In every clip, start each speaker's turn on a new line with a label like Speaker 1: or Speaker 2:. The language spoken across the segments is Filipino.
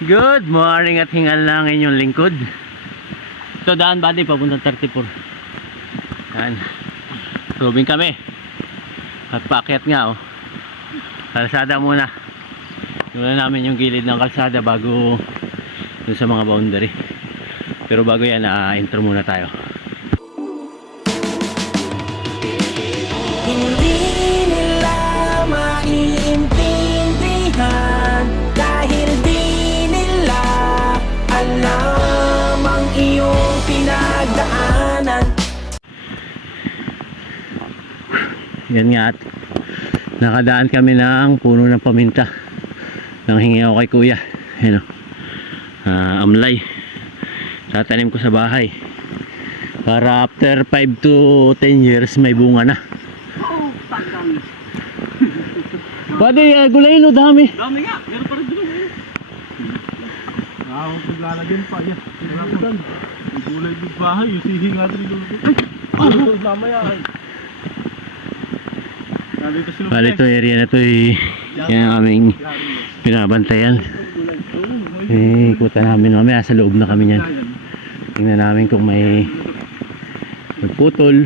Speaker 1: Good morning at hingal na ang inyong lingkod. Ito daan ba di papuntang 34. Yan. Tubing kami. At paakyat nga oh. Kalsada muna. Muna namin yung gilid ng kalsada bago dun sa mga boundary. Pero bago yan, ah, intro muna tayo. Yan nga at nakadaan kami ng puno ng paminta. Nang hingi ako kay kuya. Yan o. Ah, amlay. Tatanim ko sa bahay. Para after 5 to 10 years may bunga na. Pwede, uh, gulayin o dami.
Speaker 2: Dami nga, meron pa rin dito. Ako paglalagyan pa, yan. Kailangan. Yung gulay ng bahay, yung sihi nga rin dito. Ay! Oh, mamaya ay.
Speaker 1: Bali ito area na to eh. Yan ang aming binabantayan. Eh, ikutan namin mamaya sa loob na kami niyan. Tingnan namin kung may magputol,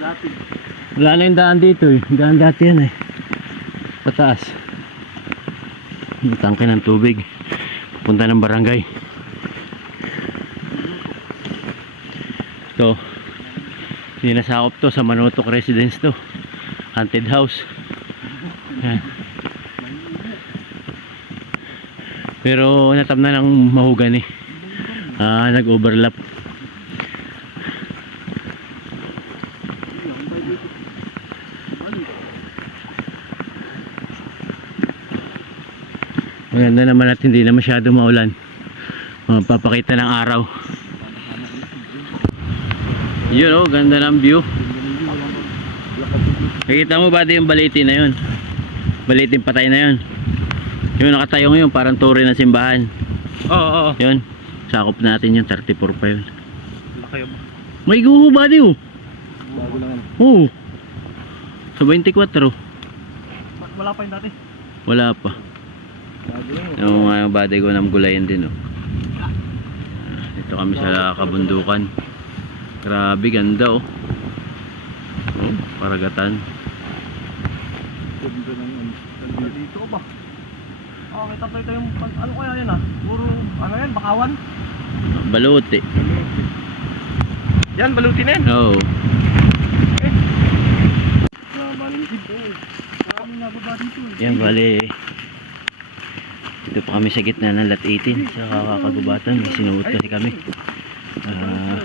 Speaker 2: dati.
Speaker 1: Wala na yung daan dito eh. Daan dati yan eh. Pataas. Yung tangke ng tubig. Punta ng barangay. Ito. Sinasakop to sa Manutok Residence to. Haunted house. Yan. Pero natam na ng mahugani. Ah, nag-overlap. Maganda naman at hindi na masyado maulan. Mapapakita ng araw. Yun oh, ganda ng view. Nakita mo ba di yung baliti na yun? Baliting patay na yun. Yung nakatayo ngayon parang turi ng simbahan.
Speaker 2: Oo, oo, oo.
Speaker 1: Yun. Sakop natin yung 34 pa yun.
Speaker 2: Laki yung
Speaker 1: May guho ba di oh?
Speaker 2: bago lang ano.
Speaker 1: Oo. Sa 24.
Speaker 2: Ma- Wala pa yung dati.
Speaker 1: Wala pa. Yung mga yung body ko ng gulayan din oh. Ah, Dito kami sa kabundukan. Grabe ganda oh. Oh, paragatan.
Speaker 2: Ganda ano. Dito ba? Ah, may tatay tayong ano kaya yan ah? Puro ano yan, bakawan?
Speaker 1: Baluti.
Speaker 2: Yan, balutin na yan.
Speaker 1: Oo.
Speaker 2: Eh.
Speaker 1: Yan bali. Dito pa kami sa gitna ng lat 18 sa kakagubatan. May sinuot kasi kami.
Speaker 2: Yun.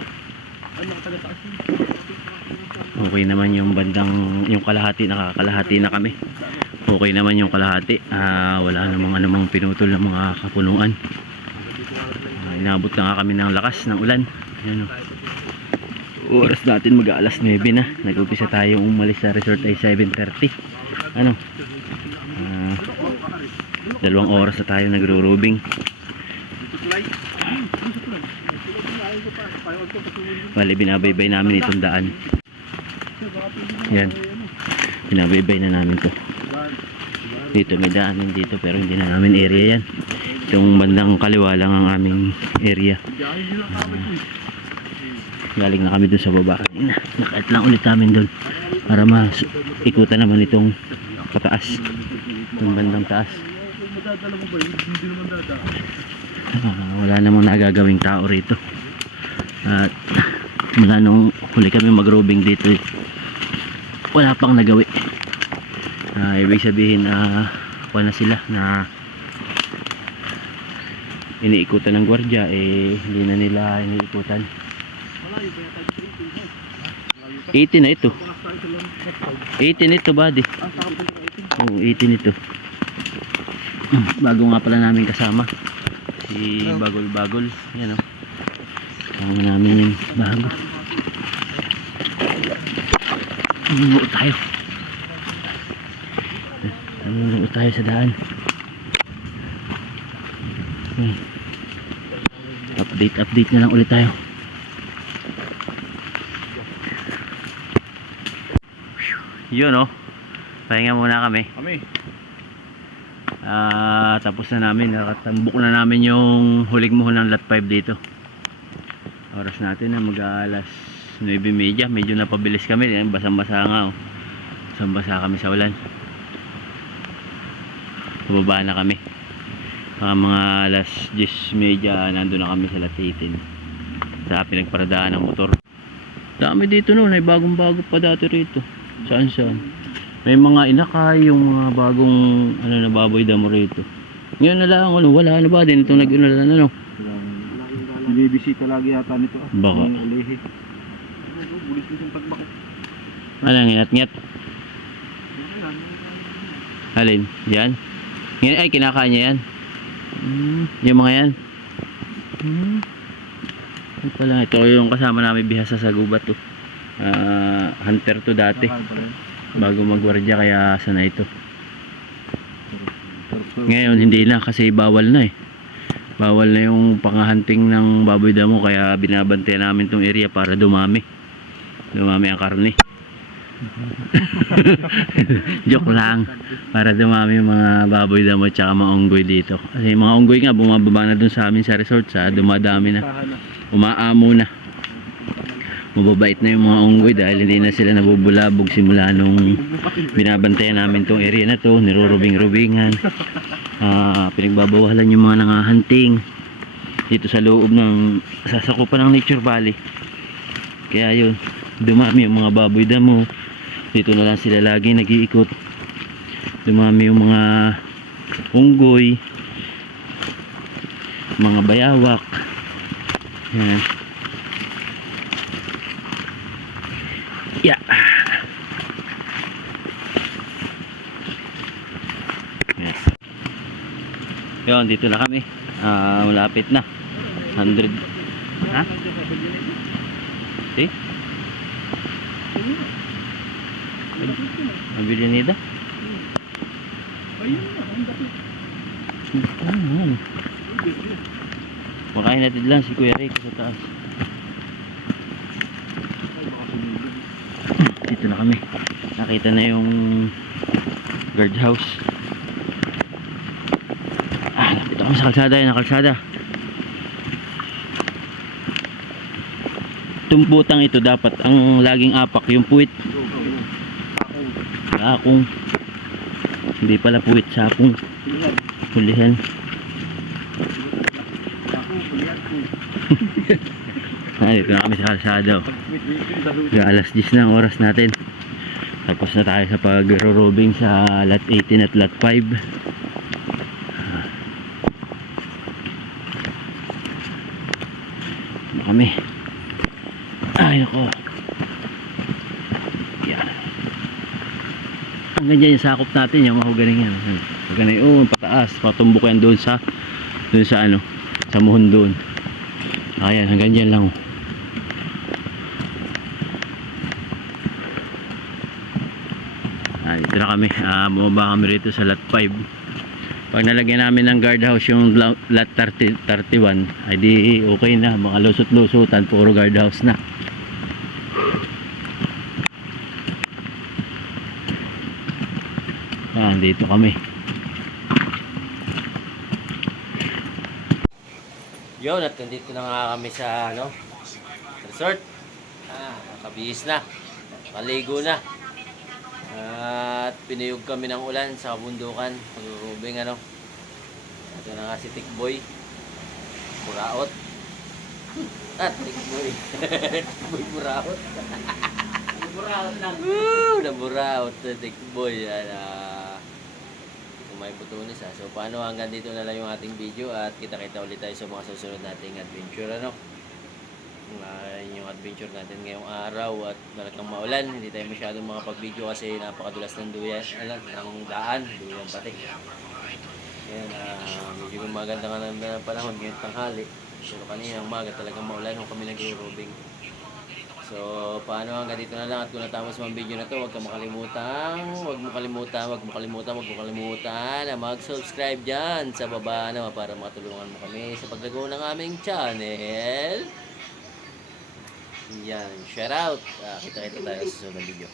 Speaker 1: okay naman yung bandang yung kalahati nakakalahati na kami. Okay naman yung kalahati. Ah, wala namang anumang pinutol ng mga kapunuan. Ah, inabot na nga kami ng lakas ng ulan. Yan o. Oras natin mag alas 9 na. Nag-upisa tayong umalis sa resort ay 7.30. Ano? Dalawang oras na tayo nagro-rubing. Bali, binabaybay namin itong daan. Yan. Binabaybay na namin to. Dito may daanan dito pero hindi na namin area yan. Itong bandang kaliwa lang ang aming area. Galing na kami dun sa baba kanina. Nakait lang ulit namin dun para mas ikutan naman itong pataas. Itong bandang taas.
Speaker 2: Madadala mo ba yun? Hindi naman dada.
Speaker 1: Ah, wala namang nagagawing tao rito. At mula nung huli kami mag-robing dito eh, wala pang nagawi. Ah, ibig sabihin ah wala sila na iniikutan ng gwardya eh hindi na nila iniikutan.
Speaker 2: Malayo ba yata yung
Speaker 1: 18
Speaker 2: 18
Speaker 1: na ito.
Speaker 2: Pakas tayo sa lang.
Speaker 1: 18 ito buddy.
Speaker 2: Ang sakap din ng 18.
Speaker 1: Oo, 18 ito. bago nga pala namin kasama. Si Bagol Bagol yan o kasama namin yung bago. Namuno tayo. Namuno tayo sa daan. Hmm. Update update na lang ulit tayo. Yun o pahinga muna kami.
Speaker 2: Kami.
Speaker 1: Ah, tapos na namin, nakatambok na namin yung huling muhon ng lot 5 dito. Oras natin na mag-alas 9.30, medyo napabilis kami, eh, basang-basa nga oh. Basang-basa kami sa ulan. Bumaba na kami. Mga mga alas 10.30, nandun na kami sa lot 18. Sa pinagparadaan ng motor. Dami dito noon, ay bagong-bago pa dati rito. Saan saan? May mga inakay, yung mga bagong ano na baboy damo rito. Ngayon na lang, wala, wala na ba din itong nag-unalan ano?
Speaker 2: Bibisita lagi yata nito. ah.
Speaker 1: Baka.
Speaker 2: Bulis yung pagbako.
Speaker 1: Ano, nginat-ngat? Alin? Yan? Yan, ay, kinakain niya yan. Hmm, yung mga yan. Hmm. Ay pala, ito yung kasama namin bihasa sa gubat to. Ah, hunter to dati. Bago magwardya kaya sana ito. Ngayon hindi na kasi bawal na eh. Bawal na yung panghahunting ng baboy damo kaya binabantayan namin tong area para dumami. Dumami ang karne. Joke lang. Para dumami yung mga baboy damo at mga unggoy dito. Kasi mga unggoy nga bumababa na dun sa amin sa resort sa dumadami na.
Speaker 2: Na.
Speaker 1: Umaamo na. Mababait na yung mga unggoy dahil hindi na sila nabubulabog simula nung binabantayan namin tong area na to, nirurubing-rubingan. Ah, pinagbabawalan yung mga nangahunting dito sa loob ng sasakupan ng Nature Valley. Kaya yun, dumami yung mga baboy damo. Dito na lang sila lagi nag-iikot. Dumami yung mga unggoy, mga bayawak. Yan. Yeah. Yes. Yun, dito na kami. Ah, malapit na. 100. Ha? Eh? Abilinida?
Speaker 2: Ayun na. Ang.
Speaker 1: Ano? Makain natin lang si Kuya Rick sa taas.
Speaker 2: Ay, baka sumilog.
Speaker 1: Dito na kami. Nakita na yung guardhouse. Ah, lapit kami sa kalsada. Ang kalsada. Tumputang ito dapat ang laging apak yung puwit.
Speaker 2: Go, go, go. Ako.
Speaker 1: Sakong. Hindi pala puwit, sakong.
Speaker 2: Pilihan.
Speaker 1: Hulihan. Ah, dito na kami sa kalsada. Kaya alas 10 na ang oras natin. Tapos na tayo sa pag-robing sa lot 18 at lot 5. Ah. Ano kami? Ay, nako. Yan. Hanggang dyan yung sakop natin, yung mahugaling yan. Mahugaling, oh, pataas. Patumbok yan doon sa, doon sa ano, sa muhon doon. Ayan, hanggang dyan lang. Oh. Ah, dito na kami. Ah, bumaba kami rito sa lot 5. Pag nalagyan namin ng guardhouse yung lot 30, 31, ay di okay na. Mga lusot-lusutan, puro guardhouse na. Ah, dito kami. Yun, at nandito na nga kami sa ano, resort. Ah, nakabihis na. Maligo na. At pinuyog kami ng ulan sa kabundukan. Pag-rubing ano. Ito na nga si Tikboy. Buraot. At Tikboy. Tikboy Buraot. Buraot lang. Woo! Naburaot na Tikboy. Yan ah. Kumay butunis ha. So paano hanggang dito na lang yung ating video at kita-kita ulit tayo sa mga susunod nating adventure ano uh, yung adventure natin ngayong araw at malaking maulan. Hindi tayo masyadong makapag-video kasi napakadulas ng duyan alam, ng daan duyan pati. Yan uh, medyo maganda nga ng panahon ngayon tanghali. Pero kanina umaga talagang maulan kung kami nagro-robing so paano hanggang dito na lang at kung natapos mo ang video na to huwag ka makalimutan huwag mo kalimutan huwag mo kalimutan huwag mo kalimutan na mag-subscribe dyan sa baba na para makatulungan mo kami sa paglago ng aming channel yan, shout out. Ah, kita-kita tayo sa susunod video.